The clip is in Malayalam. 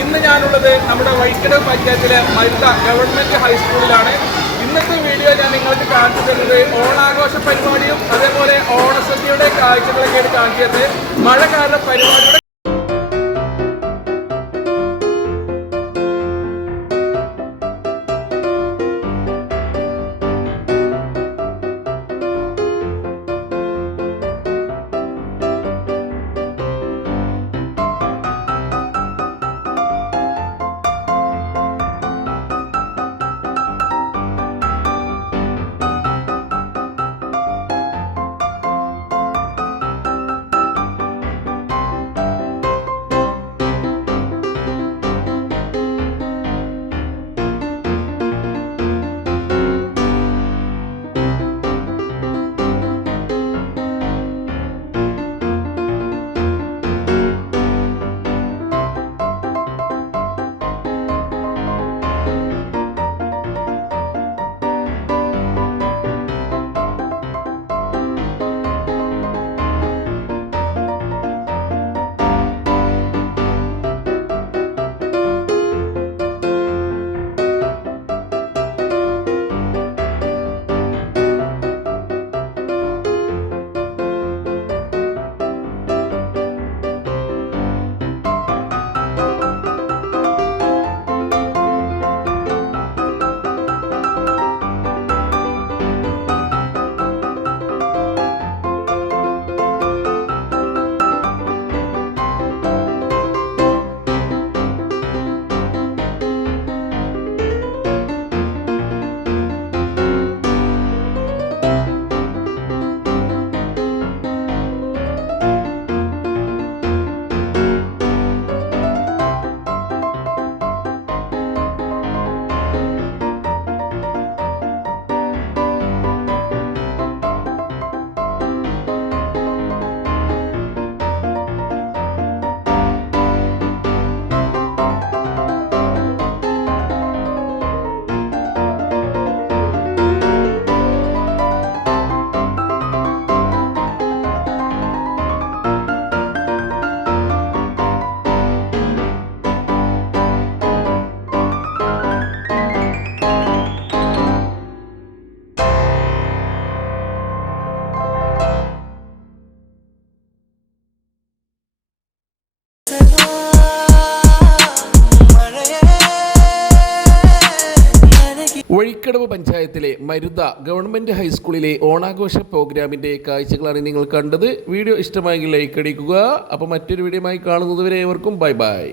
ഇന്ന് ഞാനുള്ളത് നമ്മുടെ വൈക്കട പഞ്ചായത്തിലെ മരുത ഗവൺമെന്റ് ഹൈസ്കൂളിലാണ് ഇന്നത്തെ വീഡിയോ ഞാൻ നിങ്ങൾക്ക് കാണിച്ചു തരുന്നത് ഓണാഘോഷ പരിപാടിയും അതേപോലെ ഓണസദ്യയുടെ കാഴ്ചകളൊക്കെയാണ് കാണിച്ചത്. മഴ കാരണം പരിപാടിയുടെ വഴിക്കടവ് പഞ്ചായത്തിലെ മരുത ഗവൺമെന്റ് ഹൈസ്കൂളിലെ ഓണാഘോഷ പ്രോഗ്രാമിന്റെ കാഴ്ചകളാണ് നിങ്ങൾ കണ്ടത്. വീഡിയോ ഇഷ്ടമായെങ്കിൽ ലൈക്ക് അടിക്കുക. അപ്പോൾ മറ്റൊരു വീഡിയോയുമായി കാണുന്നതുവരെ ഏവർക്കും ബൈ ബൈ.